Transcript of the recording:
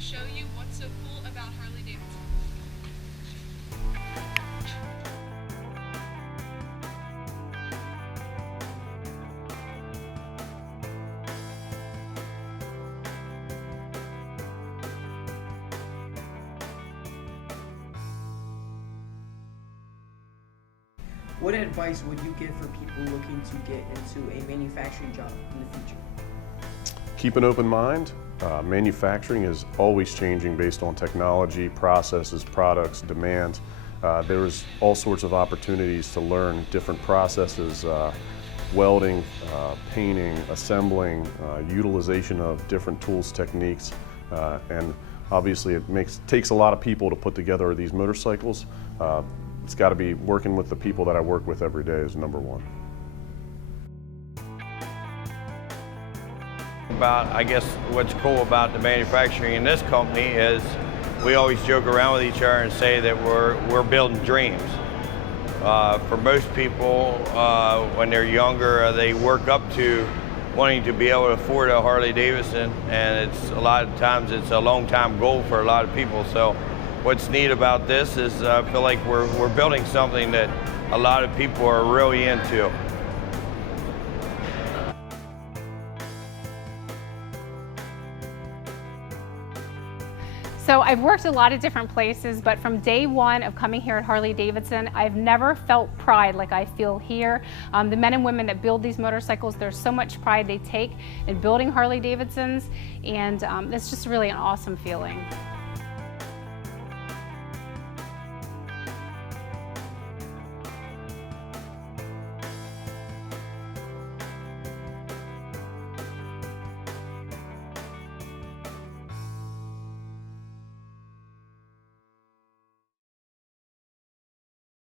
to show you what's so cool about Harley Davidson. What advice would you give for people looking to get into a manufacturing job in the future? Keep an open mind. Manufacturing is always changing based on technology, processes, products, demand. There's all sorts of opportunities to learn different processes, welding, painting, assembling, utilization of different tools, techniques, and obviously it takes a lot of people to put together these motorcycles. It's got to be working with the people that I work with every day is number one. I guess what's cool about the manufacturing in this company is we always joke around with each other and say that we're building dreams. For most people, when they're younger, they work up to wanting to be able to afford a Harley Davidson, and a lot of times it's a long time goal for a lot of people. So what's neat about this is I feel like we're building something that a lot of people are really into. So I've worked a lot of different places, but from day one of coming here at Harley Davidson, I've never felt pride like I feel here. The men and women that build these motorcycles, there's so much pride they take in building Harley Davidsons, and it's just really an awesome feeling.